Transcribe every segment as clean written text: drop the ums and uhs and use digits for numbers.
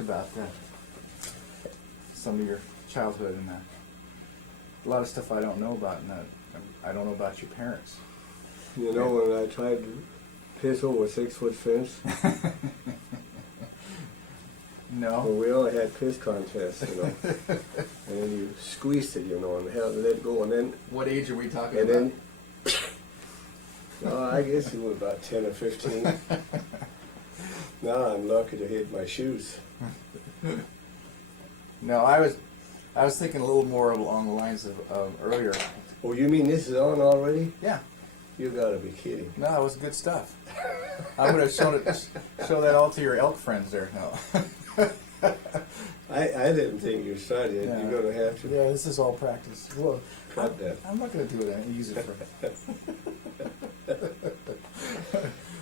About some of your childhood and a lot of stuff I don't know about, and I don't know about your parents. You know, when I tried to piss over a 6-foot fence, No. well, we all had piss contests, you know, and then you squeezed it, you know, and held let go, and then, What age are we talking and about? then, I guess it was about 10 or 15. Now I'm lucky to hit my shoes. No, I was thinking a little more along the lines of earlier. Oh, you mean this is on already? Yeah. You gotta be kidding. No, it was good stuff. I'm gonna show that all to your elk friends there. No. I didn't think you started it. Yeah. You're gonna have to Yeah, this is all practice. Well, cut that. I'm not gonna do it. I use it for.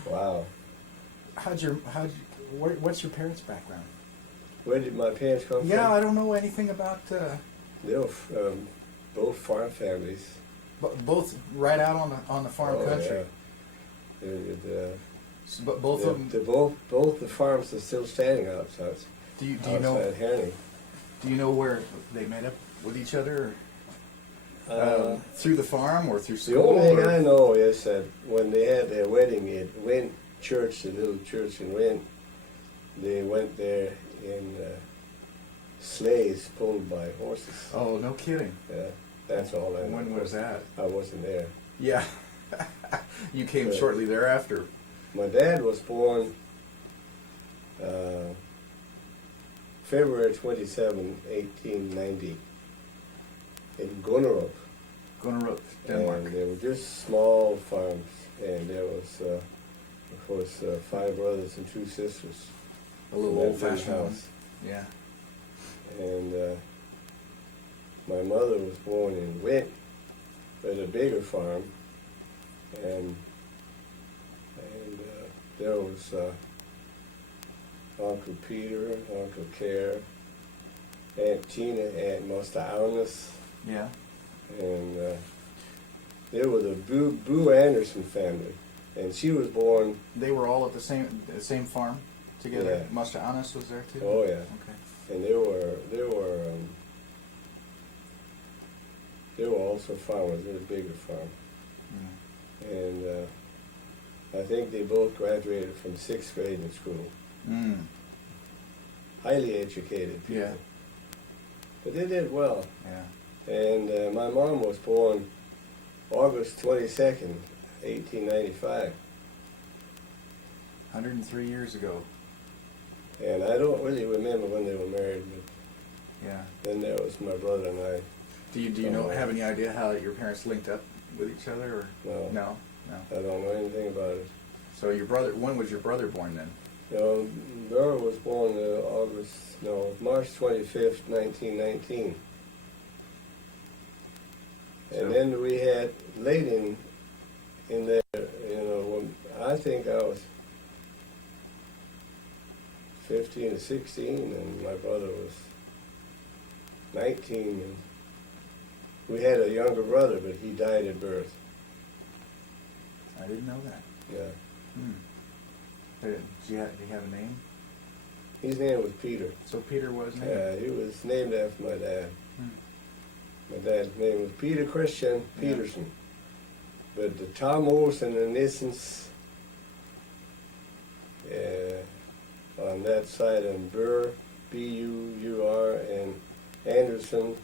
Wow. What's your parents' background? Where did my parents come from? Yeah, I don't know anything about. They were both farm families. Both right out on the farm country. Yeah. But both of them. Both the farms are still standing outside. Do you know? Henry. Do you know where they met up with each other? Through the farm or through The school? only thing I know is that when they had their wedding at Went Church, the little church in Went, they went there in sleighs pulled by horses. Oh, no kidding. Yeah, that's all I know. When was that? I wasn't there. Yeah. You came shortly thereafter. My dad was born February 27, 1890 in Gunnerup. Gunnerup, Denmark. And they were just small farms, and there was, of course, 5 brothers and 2 sisters. A little in that old-fashioned big house. Yeah. And my mother was born in Went, at a bigger farm, and there was Uncle Peter, Uncle Care, Aunt Tina, Aunt Mustahanas, Yeah. and they were the Boo Anderson family, and she was born. They were all at the same farm together. Yeah. Musta Anas was there too. Oh yeah, Okay. and they were also farmers. They were a bigger farm, and I think they both graduated from 6th grade in school. Mm. Highly educated people. Yeah. But they did well. Yeah. And my mom was born August 22nd, 1895. 103 years ago. And I don't really remember when they were married, but Yeah. then there was my brother and I. Do you have any idea how your parents linked up with each other? Or? No. No. I don't know anything about it. So when was your brother born then? Burr was born March 25th, 1919. And then we had late in there, when I think I was 15 or 16, and my brother was 19. And we had a younger brother, but he died at birth. I didn't know that. Yeah. Hmm. Did he have a name? His name was Peter. So Peter was named? Yeah, he was named after my dad. Hmm. My dad's name was Peter Christian Pedersen. But the Tom Olsen and Nissens on that side, and Burr, B-U-U-R, and Anderson,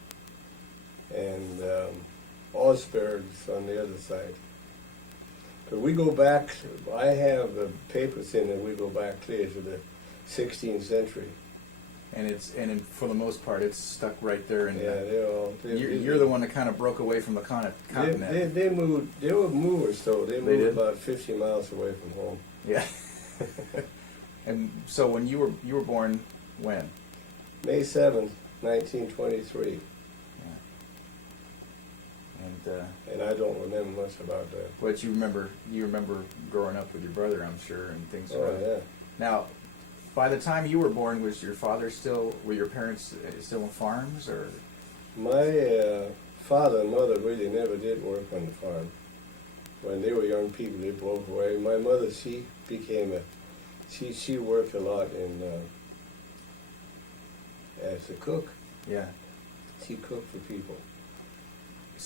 and Osberg's on the other side. But we go back, I have the papers in that we go back clear to the 16th century. And for the most part, it's stuck right there. You're the one that kind of broke away from the continent. They moved. They were movers, though. They moved did? about 50 miles away from home. Yeah. And so when you were born, when? May 7th, 1923. And I don't remember much about that. But you remember growing up with your brother, I'm sure, and things. Oh yeah. Now, by the time you were born, were your parents still on farms, or? My father and mother really never did work on the farm. When they were young people, they broke away. My mother, she worked a lot in as a cook. Yeah. He cooked for people.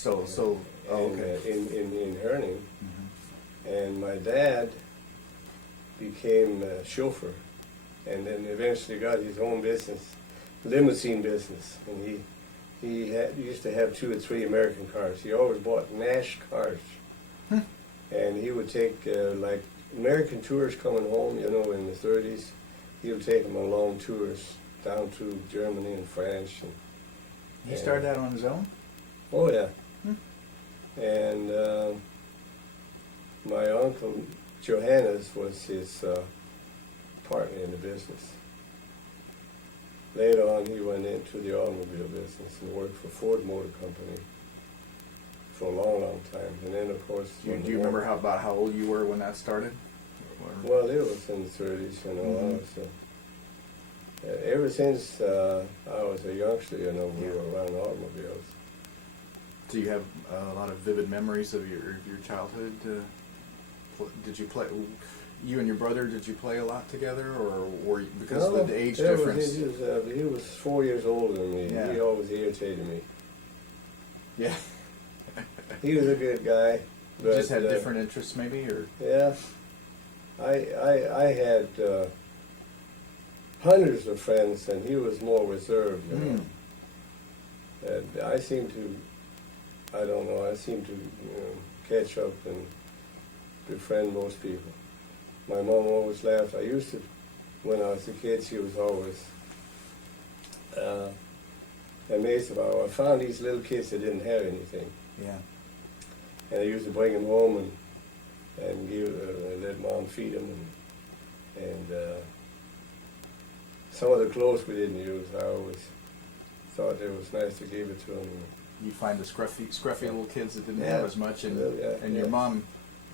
Okay. In Herning. Mm-hmm. And my dad became a chauffeur, and then eventually got his own business, limousine business. And he used to have 2 or 3 American cars. He always bought Nash cars. And he would take, like, American tours coming home, you know, in the 30s. He would take them on long tours down to Germany and France. He started that on his own? Oh, yeah. And my uncle, Johannes, was his partner in the business. Later on, he went into the automobile business and worked for Ford Motor Company for a long, long time. And then, of course... Do you remember about how old you were when that started? Well, it was in the 30s, you know. Mm-hmm. I was, ever since I was a youngster, you know, we were around automobiles. Do you have a lot of vivid memories of your childhood? Did you play? You and your brother, did you play a lot together, or were you, because of the age difference? He was 4 years older than me. Yeah. He always irritated me. Yeah. He was a good guy. But, Just had different interests, maybe, or yeah. I had hundreds of friends, and he was more reserved. You know. And I seem to, I don't know, I seem to catch up and befriend most people. My mom always laughed. I used to, when I was a kid, she was always amazed about, I found these little kids that didn't have anything. yeah. And I used to bring them home and give, let mom feed them. And some of the clothes we didn't use, I always thought it was nice to give it to them. You find the scruffy little kids that didn't have as much, and your mom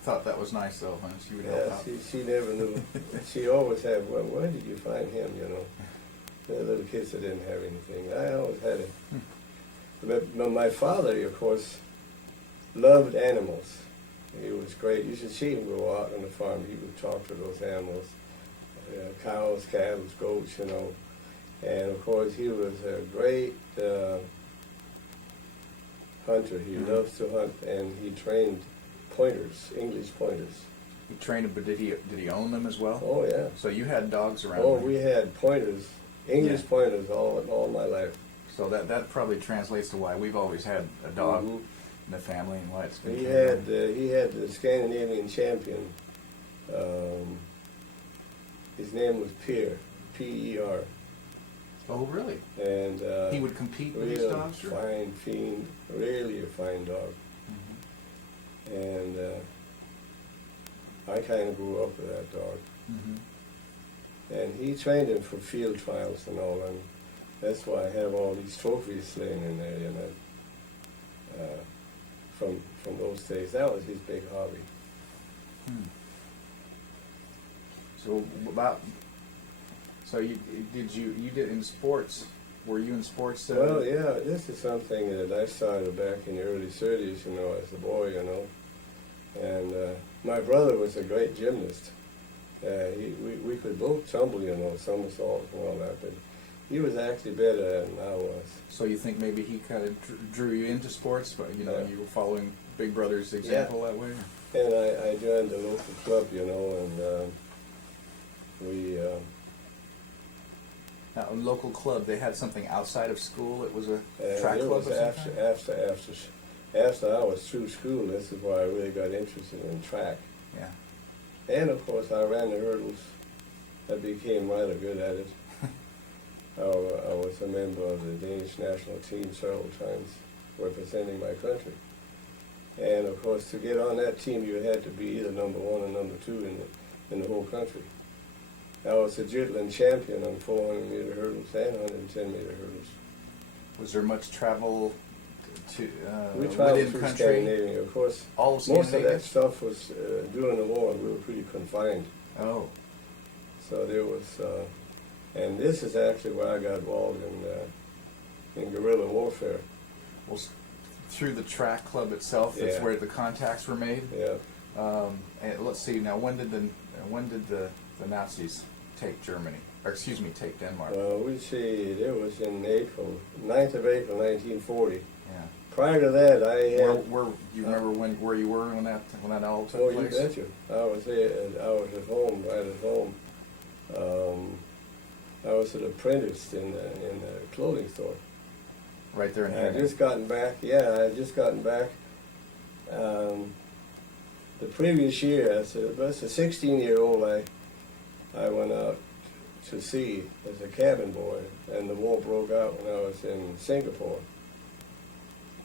thought that was nice, though, huh? She would help out. She never knew. She always had, well, where did you find him, you know? The little kids that didn't have anything. I always had it. But my father, of course, loved animals. He was great. You should see him go out on the farm. He would talk to those animals, cows, cattle, goats, you know. And, of course, he was a great hunter. He loves to hunt, and he trained pointers, English pointers. He trained them, but did he own them as well? Oh, yeah. So you had dogs around? Oh, we had pointers, English pointers all my life. So that probably translates to why we've always had a dog in the family and why it's been. He had the Scandinavian champion. His name was Peer, P-E-R. Oh, really? And he would compete with these dogs? Or? Fine fiend, really a fine dog. And I kind of grew up with that dog. And he trained him for field trials and all, and that's why I have all these trophies laying in there, you know, from those days. That was his big hobby. So you did in sports? Were you in sports? Well, yeah, this is something that I started back in the early 30s, you know, as a boy, you know. And my brother was a great gymnast. We could both tumble, you know, somersaults and all that, but he was actually better than I was. So you think maybe he kind of drew you into sports, but you know, you were following Big Brother's example that way? And I joined the local club, you know, and we... Now, a local club, they had something outside of school? It was a track club or something? After I was through school, this is why I really got interested in track. Yeah. And, of course, I ran the hurdles. I became rather good at it. I was a member of the Danish national team several times, representing my country. And, of course, to get on that team, you had to be either number 1 or number 2 in the whole country. I was a Jutland champion on 400-meter hurdles and 110-meter hurdles. Was there much travel we traveled within through country? Scandinavia, of course. All of Most Scandinavia? of that stuff was during the war, and we were pretty confined. Oh. So there was, and this is actually where I got involved in guerrilla warfare. Well, through the track club itself, that's where the contacts were made? Yeah. And let's see, now when did the Nazis take Germany? or excuse me, take Denmark? We see it was in April, 9th of April, 1940. Yeah. Prior to that, I had. Where you remember where you were when that all took Oh, place? you betcha. I was at home, right at home. I was an apprentice in a clothing store. Right there in I had Hagen. just gotten back. Yeah, I had just gotten back. The previous year, as a 16-year-old, I went out to sea as a cabin boy, and the war broke out when I was in Singapore.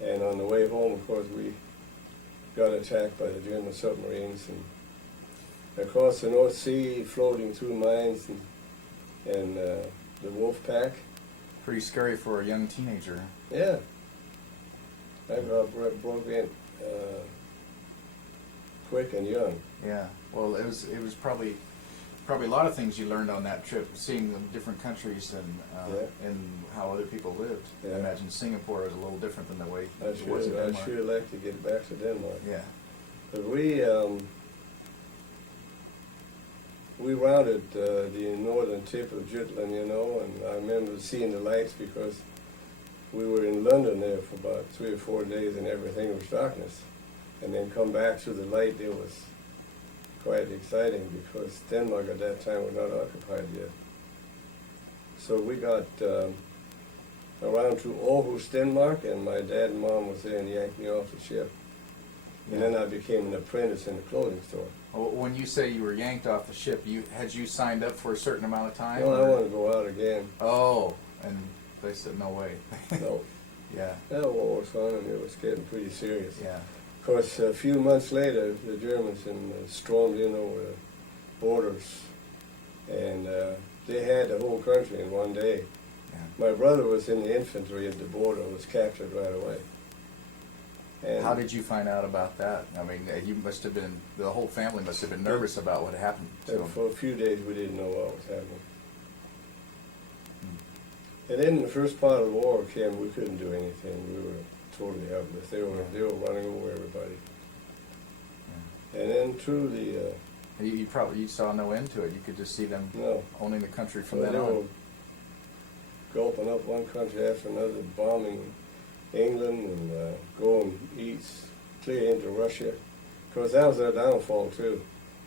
And on the way home, of course, we got attacked by the German submarines, and across the North Sea, floating through mines and the wolf pack. Pretty scary for a young teenager. Yeah, I got broke in quick and young. Yeah. Well, it was probably a lot of things you learned on that trip, seeing the different countries and how other people lived. Yeah. I imagine Singapore was a little different than the way I it was in Denmark. sure like to get back to Denmark. Yeah. But we rounded the northern tip of Jutland, and I remember seeing the lights because we were in London there for about 3 or 4 days, and everything was darkness. And then come back to the light, it was quite exciting because Denmark at that time was not occupied yet. So we got around to Aarhus, Denmark, and my dad and mom was there and yanked me off the ship. And then I became an apprentice in a clothing store. Well, when you say you were yanked off the ship, had you signed up for a certain amount of time? No, I wanted to go out again. Oh, and they said no way. No. Yeah. That war was on, and it was getting pretty serious. Yeah. Of course, a few months later, the Germans stormed in over the borders, and they had the whole country in one day. Yeah. My brother was in the infantry at the border, was captured right away. And How did you find out about that? I mean, you must have been, the whole family must have been nervous about what happened to them. for a few days, we didn't know what was happening. And then the first part of the war came, we couldn't do anything. We were totally helpless. They were running over everybody. Yeah. And then through the You saw no end to it. You could just see them no, owning the country from they then were on. gulping up one country after another, bombing England and going east, clear into Russia. Because that was their downfall too.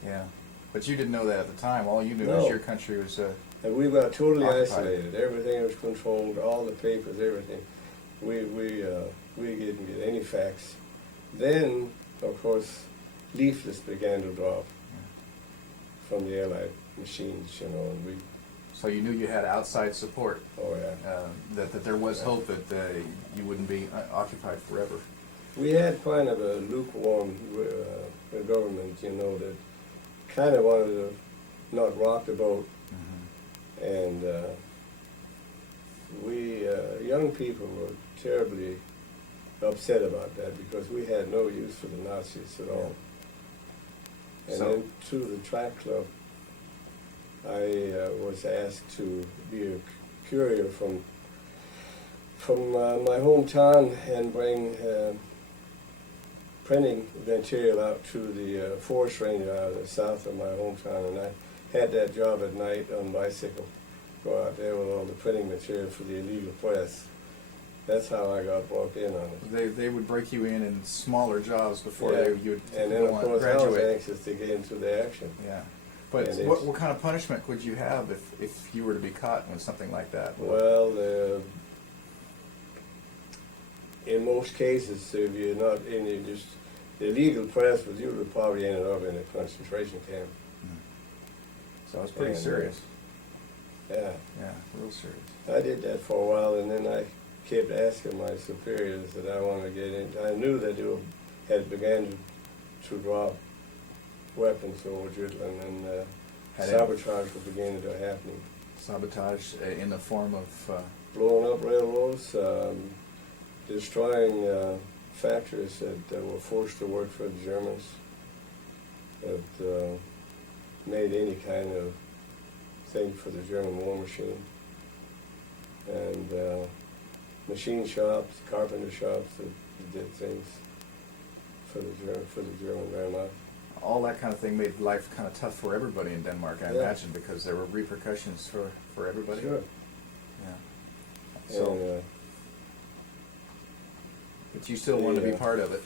Yeah. But you didn't know that at the time. All you knew No. was your country was... And we got totally Occupied. isolated. Everything was controlled, all the papers, everything. We didn't get any facts. Then, of course, leaflets began to drop from the Allied machines, and we, So you knew you had outside support, oh yeah. that there was hope that you wouldn't be occupied forever. We had kind of a lukewarm government, that kind of wanted to not rock the boat. And we young people were terribly upset about that because we had no use for the Nazis at all. And So- then through the track club, I was asked to be a courier from my hometown and bring printing material out to the forest ranger out of the south of my hometown, and I had that job at night on bicycle, go out there with all the printing material for the illegal press. That's how I got brought in on it. They would break you in smaller jobs before Yeah. you would And then, go of on, course, I was graduate. anxious to get into the action. Yeah. But And what it's- kind of punishment would you have if you were to be caught with something like that? Well, in most cases, if you're not in the illegal press, was you would probably ended up in a concentration camp. So it's pretty And, serious. Yeah. Yeah, real serious. I did that for a while, and then I kept asking my superiors that I wanted to get in. I knew that they had began to drop weapons over Jutland, and Had sabotage was beginning to happen. Sabotage in the form of... Blowing up railroads, destroying factories that were forced to work for the Germans, that made any kind of thing for the German war machine, and machine shops, carpenter shops that did things for the German Wehrmacht. all that kind of thing made life kind of tough for everybody in Denmark, I Yeah. imagine, because there were repercussions for everybody. Sure. Yeah. So, And, but you still want to be yeah. part of it.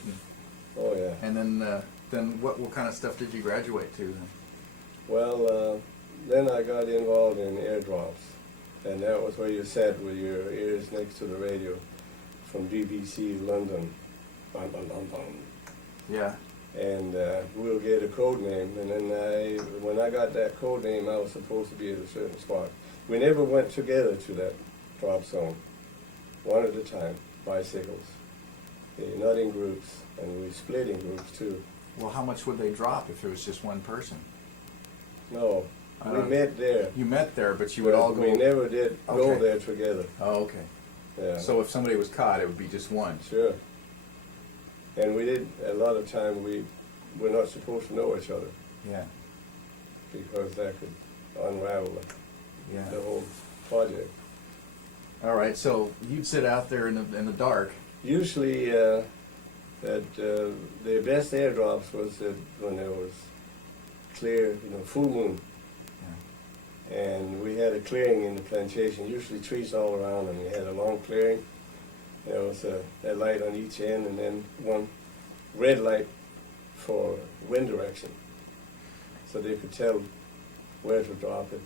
oh yeah. And then what kind of stuff did you graduate to then? Well, then I got involved in airdrops, and that was where you sat with your ears next to the radio from BBC London. Bum, bum, bum, bum. Yeah. And we'll get a code name, and then when I got that code name, I was supposed to be at a certain spot. We never went together to that drop zone, one at a time, bicycles, not in groups, and we split in groups too. Well, how much would they drop if it was just one person? No, we met there. You met there, but you would all go. We never did go Okay. there together. Oh, okay. Yeah. So if somebody was caught, it would be just one. Sure. And we did, a lot of time we're not supposed to know each other Yeah. because that could unravel Yeah. the whole project. All right. So you'd sit out there in the dark. Usually the best airdrops was when there was clear, full moon. Yeah. And we had a clearing in the plantation, usually trees all around, and we had a long clearing. There was a light on each end, and then one red light for wind direction, so they could tell where to drop it,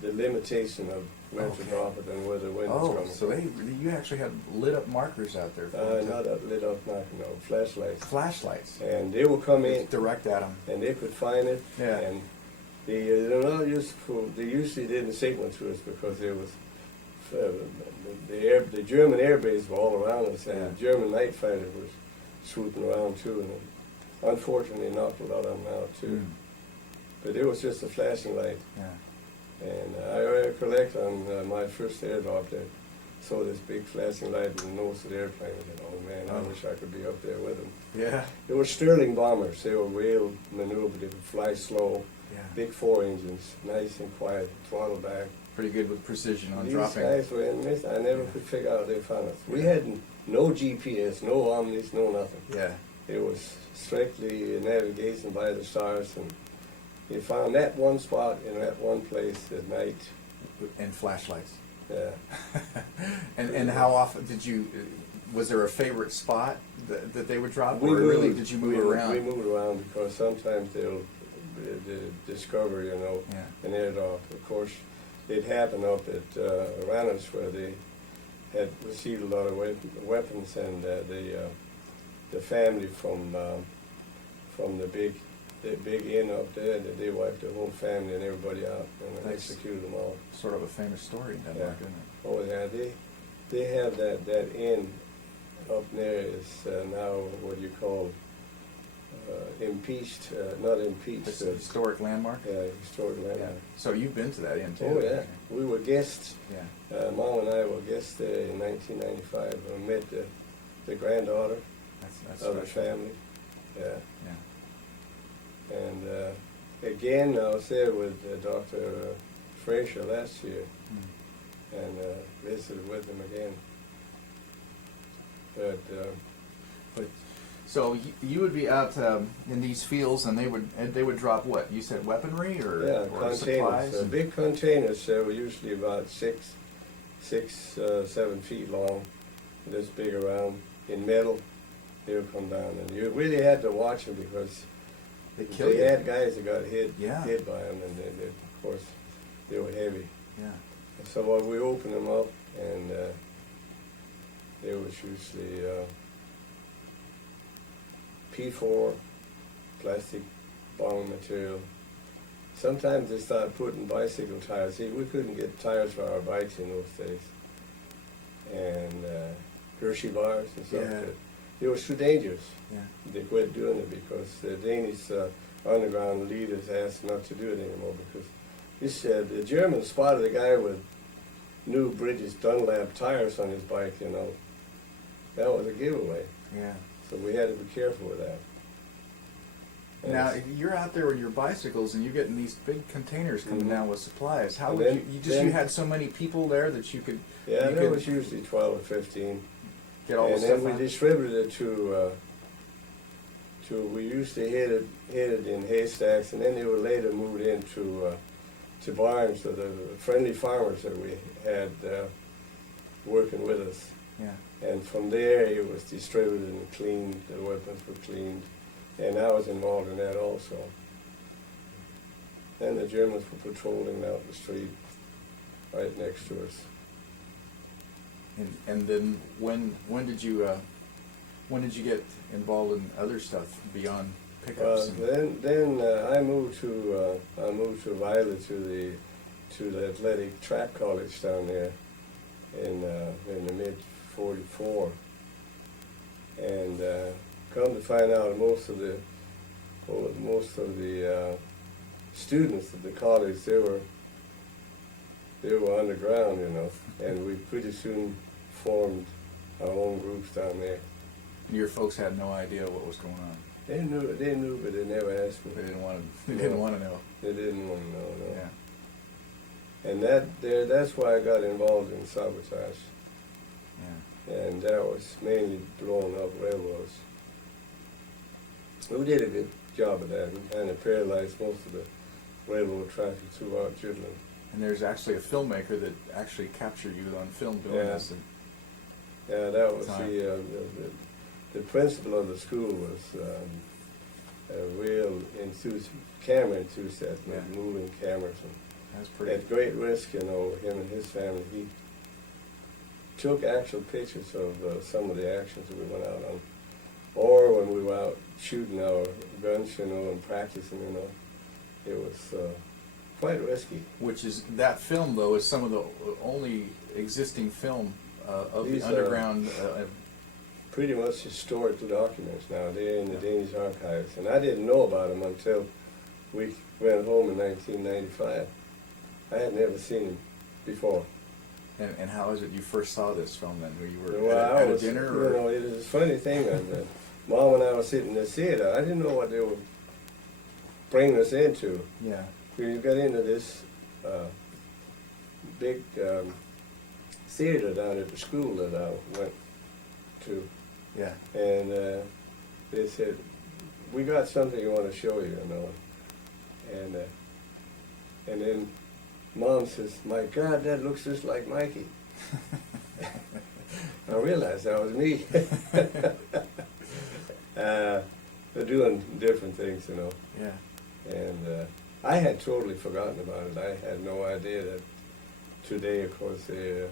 the limitation of where to Okay. drop it and where the wind was Oh, coming. so you actually had lit up markers out there. Not a lit up, flashlights. Flashlights. And they would come in, Direct at them. and they could find it. Yeah. And they're not useful. They usually didn't signal to us because there was the German air base were all around us, and Yeah. the German night fighter was swooping around too, and unfortunately knocked a lot of them out too. Mm. But it was just a flashing light. Yeah. And I recollect on my first airdrop that saw this big flashing light in the nose of the airplane. I said, oh man, I wish I could be up there with them. Yeah. They were Sterling bombers. They were real maneuver. They could fly slow, Yeah. big 4 engines, nice and quiet, throttle back. Pretty good with precision on These dropping. guys were in mist. I never could figure out how they found us. We had no GPS, no omnis, no nothing. Yeah. It was strictly navigation by the stars, and they found that one spot in that one place at night. And flashlights. Yeah. and how often did you? Was there a favorite spot that they would drop, or really did you move around? We moved around because sometimes they'll discover, Yeah. an airdrop. Of course, it happened up at Rannis where they had received a lot of weapons, and the family from the big inn up there, that they wiped the whole family and everybody out and That's executed them all. Sort of a famous story in Denmark, Yeah. isn't it? Oh yeah, they have that inn up there is now what you call impeached, not impeached. It's a historic landmark. Yeah, historic Yeah. landmark. So you've been to that inn too. Oh yeah, we were guests. Yeah. Mom and I were guests there in 1995. We met the granddaughter That's of the special. family. Yeah. Yeah. And again, I was there with Dr. Fraser last year, Hmm. and visited with him again. But So you would be out in these fields, and they would drop what? You said weaponry or, yeah, or supplies? containers, big containers. They were usually about 7 feet long, this big around, in metal. They would come down, and you really had to watch them because They had guys that got hit Yeah. by them, and of course they were heavy. Yeah. So we opened them up, and they was usually P4, plastic bomb material. Sometimes they started putting bicycle tires. See, we couldn't get tires for our bikes in those days. And Hershey bars and stuff. Yeah. They were too dangerous. Yeah. They quit doing it because the Danish underground leaders asked not to do it anymore because the Germans spotted a guy with new British Dunlap tires on his bike, That was a giveaway. Yeah. So we had to be careful with that. And Now, if you're out there with your bicycles and you're getting these big containers coming Mhm. down with supplies, how And would then- you had so many people there that you could yeah, you there could was usually 12 or 15. get all And the then stuff we out? distributed it we used to hit it in haystacks, and then they were later moved into to barns of the friendly farmers that we had working with us. Yeah. And from there, it was distributed and cleaned. The weapons were cleaned, and I was involved in that also. And the Germans were patrolling out the street right next to us. And then when did you get involved in other stuff beyond pickups? Then I moved to Violet to the athletic track college down there in the mid '44, and come to find out most of the students of the college, they were underground, you know, and we pretty soon formed our own groups down there. Your folks had no idea what was going on. They knew, but they never asked me. They didn't want to. They didn't want to know. They didn't want to know. No. Yeah. And that's why I got involved in sabotage. Yeah. And that was mainly blowing up railroads. We did a good job of that. We kind of paralyzed most of the railroad traffic throughout Jutland. And there's actually a filmmaker that actually captured you on film doing this. And yeah, that was the principal of the school was a real camera enthusiast, with moving cameras. And that's pretty. at great risk, you know, him and his family, he took actual pictures of some of the actions that we went out on. Or when we were out shooting our guns, you know, and practicing, you know, it was quite risky. Which is, that film, though, is some of the only existing film of These the underground. Pretty much historical documents now. They're in the Danish archives. And I didn't know about them until we went home in 1995. I had never seen them before. And how is it you first saw this film then? You were well, at a dinner? Or? You know, it is a funny thing. Mom and I were sitting in the theater. I didn't know what they were bringing us into. Yeah. We got into this big theater down at the school that I went to. Yeah. And they said, "We got something you want to show you," you know. And then Mom says, "My God, that looks just like Mikey." I realized that was me. They're doing different things, you know. Yeah. And I had totally forgotten about it. I had no idea that today, of course, they're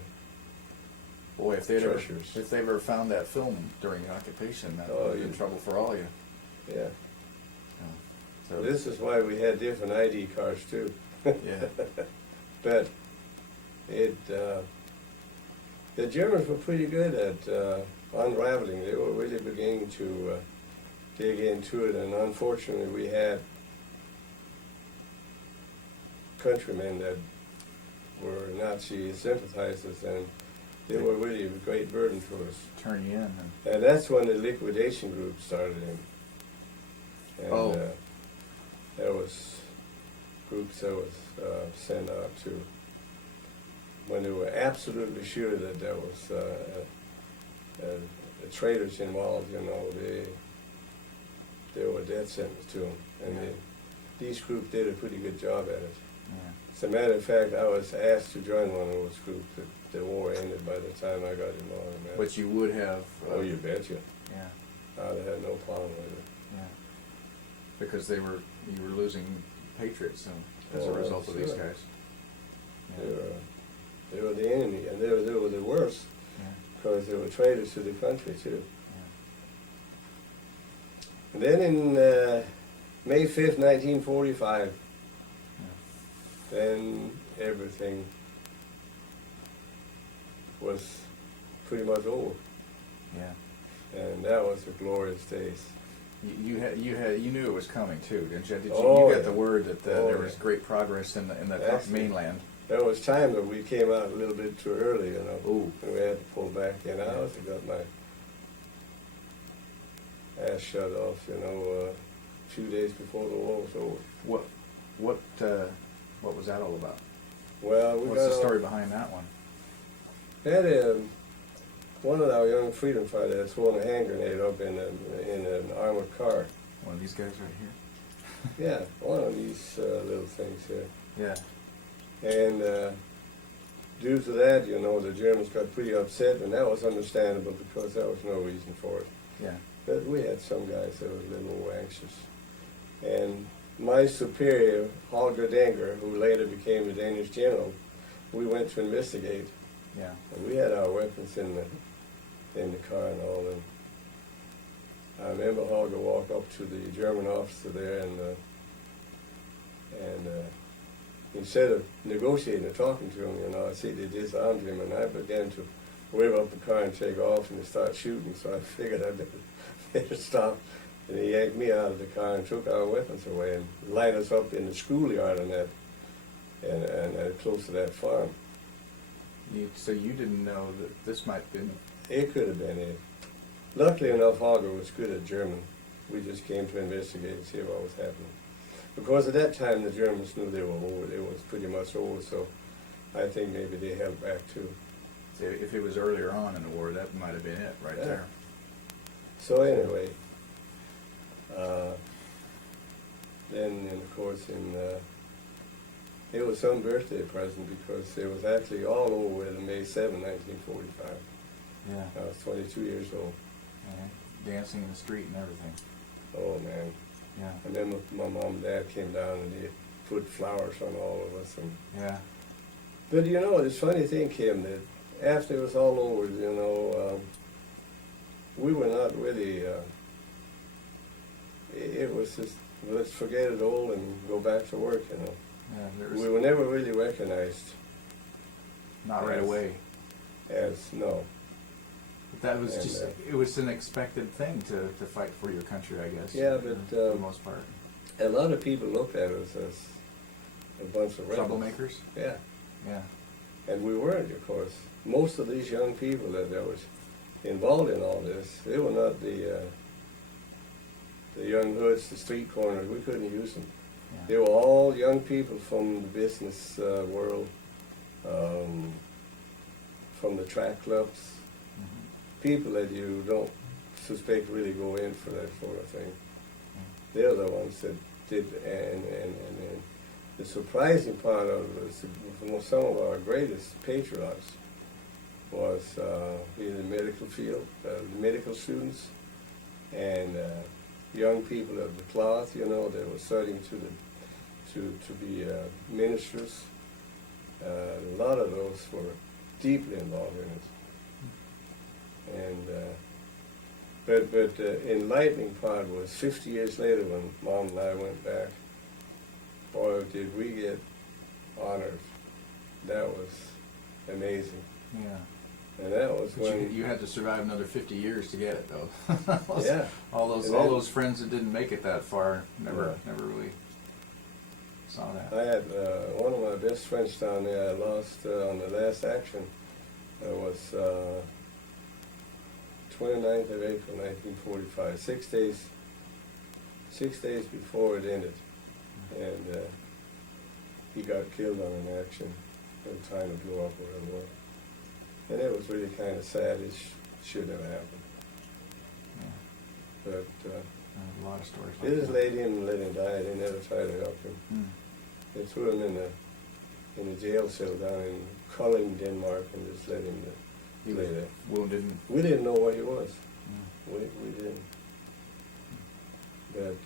boy, if they ever found that film during the occupation, that would be in trouble for all of you. Yeah. So this is why we had different ID cards too. Yeah. But the Germans were pretty good at unraveling. They were really beginning to dig into it, and unfortunately we had countrymen that were Nazi sympathizers, and they were really a great burden to us. Turn you in. And that's when the liquidation group started in. And there was groups that was sent out to, when they were absolutely sure that there was traitors involved, you know, they were death sentence to them. And these groups did a pretty good job at it. Yeah. As a matter of fact, I was asked to join one of those groups. The war ended by the time I got involved in that. But you would have. Oh, you betcha. Yeah. I'd have had no problem with it. Yeah. Because you were losing patriots as a result of these guys. Yeah. They were the enemy, and they were the worst, because they were traitors to the country too. Yeah. And then in May 5th, 1945, then everything was pretty much over. Yeah. And that was the glorious days. You knew it was coming too, didn't you? Oh, you got the word that there was great progress in the mainland. There was time that we came out a little bit too early, you know. Ooh. And we had to pull back in. I also got my ass shut off, you know, a few days before the war was over. What was that all about? Well, what's the story behind that one? Had one of our young freedom fighters thrown a hand grenade up in an armored car, One of these guys right here. Yeah, one of these little things here. Yeah. And due to that, you know, the Germans got pretty upset, and that was understandable because there was no reason for it. Yeah. But we had some guys that were a little more anxious. And my superior, Holger Denger, who later became the Danish general, we went to investigate. Yeah. And we had our weapons in the car and all. And I remember Holger walked up to the German officer there, and instead of negotiating or talking to him, you know, I see they disarmed him, and I began to rev up the car and take off, and they start shooting. So I figured I'd better stop. And he yanked me out of the car and took our weapons away and lined us up in the schoolyard and that, and close to that farm. So you didn't know that this might have been... It could have been it. Luckily enough, Holger was good at German. We just came to investigate and see what was happening. Because at that time, the Germans knew they were over. It was pretty much over, so I think maybe they held back too. So if it was earlier on in the war, that might have been it right there. So anyway, then of course it was some birthday present because it was actually all over with May 7, 1945. Yeah. I was 22 years old. Dancing in the street and everything. Oh man. Yeah. And then my mom and dad came down and they put flowers on all of us. And Yeah. but you know, this funny thing came that after it was all over, you know, we were not really, it was just, let's forget it all and go back to work, you know. Yeah, We were never really recognized. not right away. No. But that was And, just, it was an expected thing to fight for your country, I guess. Yeah, but, for the most part. A lot of people looked at us as a bunch of rebels. Troublemakers? Yeah. Yeah. And we weren't, of course. Most of these young people that was involved in all this, they were not the young hoods, the street corners. We couldn't use them. Yeah. They were all young people from the business world, from the track clubs, people that you don't suspect really go in for that sort of thing. They're the ones that did, and the surprising part of it was some of our greatest patriots was in the medical field, the medical students, and young people of the cloth, you know, they were studying to be ministers. A lot of those were deeply involved in it. And but the enlightening part was 50 years later when Mom and I went back. Boy, did we get honored. That was amazing. Yeah. And that was But when you had to survive another 50 years to get it, though. Yeah. all those friends that didn't make it that far never really saw that. I had one of my best friends down there I lost on the last action. It was 29th of April, 1945, 6 days before it ended. And he got killed on an action at the time it blew up where it was. And it was really kind of sad. It should have happened. Yeah. But There's a lot of stories they like just that. laid him and let him die. They never tried to help him. Mm. They threw him in a jail cell down in Kolding, Denmark, and just let him He lay was there. wounded. We didn't know what he was. Mm. We didn't. But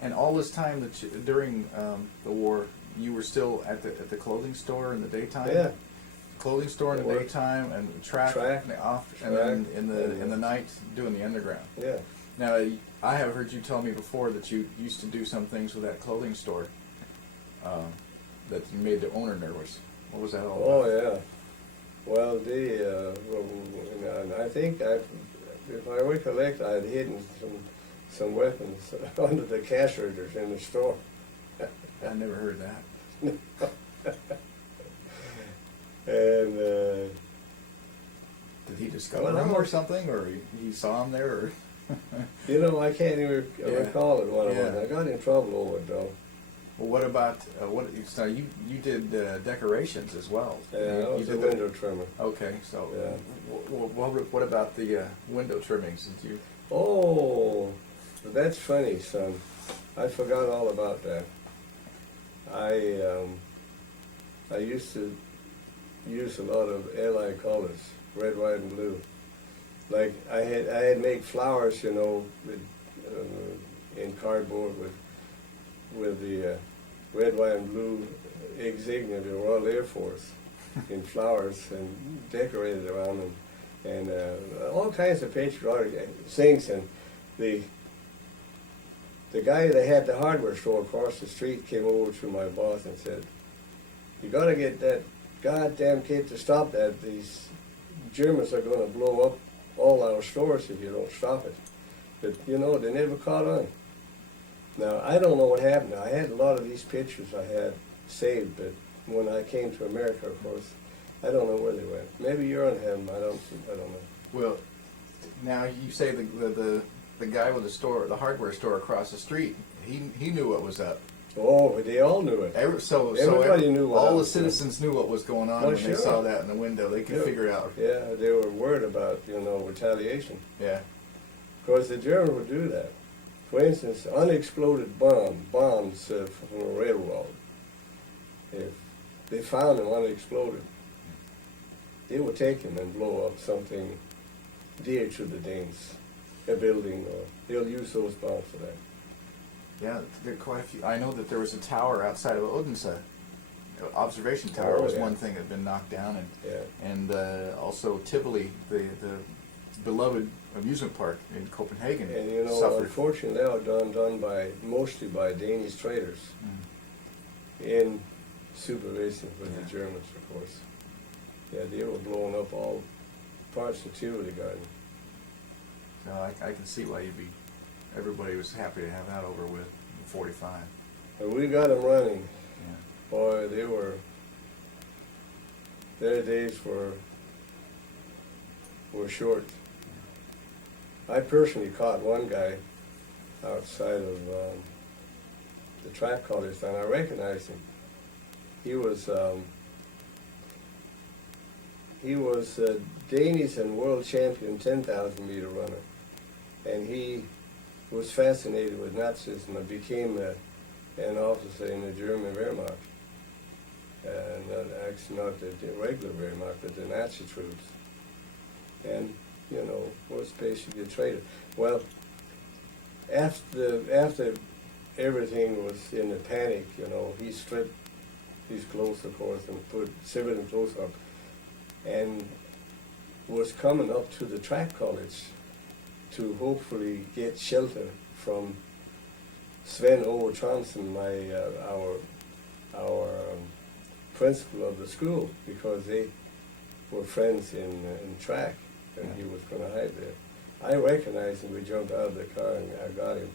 And all this time that during the war, you were still at the clothing store in the daytime. yeah, Clothing store in the Work. daytime and track, and Track, then in and the night doing the underground. yeah. Now I have heard you tell me before that you used to do some things with that clothing store that made the owner nervous. What was that all Oh about? yeah. Well, I think if I recollect, I'd hidden some weapons under the cash registers in the store. I never heard that. And Did he discover Well, them no. or something, or he saw them there? Or you know, I can't even Yeah. recall it one of Yeah. them. I got in trouble over it though. Well, what about So you did decorations as well. Yeah, You I was a did window trimmer. Okay, so Yeah. what about the window trimmings? Did you? Oh, that's funny, son. I forgot all about that. I used to use a lot of LI colors, red, white, and blue. Like I had made flowers, you know, with, in cardboard with the red, white, and blue insignia of the Royal Air Force in flowers and decorated around them, and all kinds of patriotic things. And the guy that had the hardware store across the street came over to my boss and said, "You got to get that goddamn kid to stop that. These Germans are going to blow up all our stores if you don't stop it." But, you know, they never caught on. Now, I don't know what happened. I had a lot of these pictures I had saved, but when I came to America, of course, I don't know where they went. Maybe you're on them. I don't know. Well, now you say the guy with the store, the hardware store across the street, he knew what was up. Oh, they all knew it. Everybody knew what all the was doing. citizens knew what was going on Oh, when sure. they saw that in the window. They could Yeah. figure out. Yeah, they were worried about, you know, retaliation. Yeah. Because the Germans would do that. For instance, unexploded bombs from a railroad, if they found them unexploded, they would take them and blow up something dear to the Danes, a building, or they'll use those bombs for that. Yeah, there are quite a few. I know that there was a tower outside of Odense. Observation tower Oh, was yeah. one thing that had been knocked down, Yeah. and also Tivoli, the beloved amusement park in Copenhagen, And you know, suffered. unfortunately, they were done by mostly by Danish traders in supervision with the Germans, of course. Yeah, they were blowing up all parts of Tivoli Garden. So I can see why everybody was happy to have that over with in 45. And we got them running. Yeah. Boy, their days were short. I personally caught one guy outside of the track college, and I recognized him. He was a Danish and world champion 10,000 meter runner, and he was fascinated with Nazism and became an officer in the German Wehrmacht. Not the regular Wehrmacht, but the Nazi troops. And, you know, was basically a traitor. Well, after everything was in a panic, you know, he stripped his clothes, of course, and put civilian clothes up, and was coming up to the track college to hopefully get shelter from Sven O. Thompson, our principal of the school, because they were friends in track, and he was going to hide there. I recognized him. We jumped out of the car, and I got him.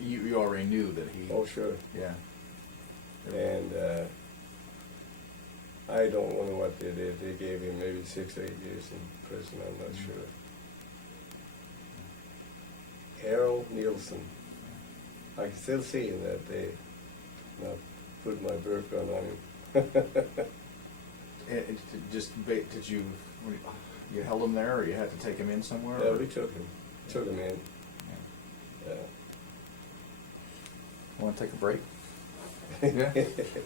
You already knew that he. Oh, sure. Yeah. And I don't know what they did. They gave him maybe 6 or 8 years in prison. I'm not sure. Harold Nielsen. I can still see him that day. And I put my bird gun on him. Did you held him there, or you had to take him in somewhere? Yeah, or? we took him. Took him in. Yeah. Want to take a break? Yeah.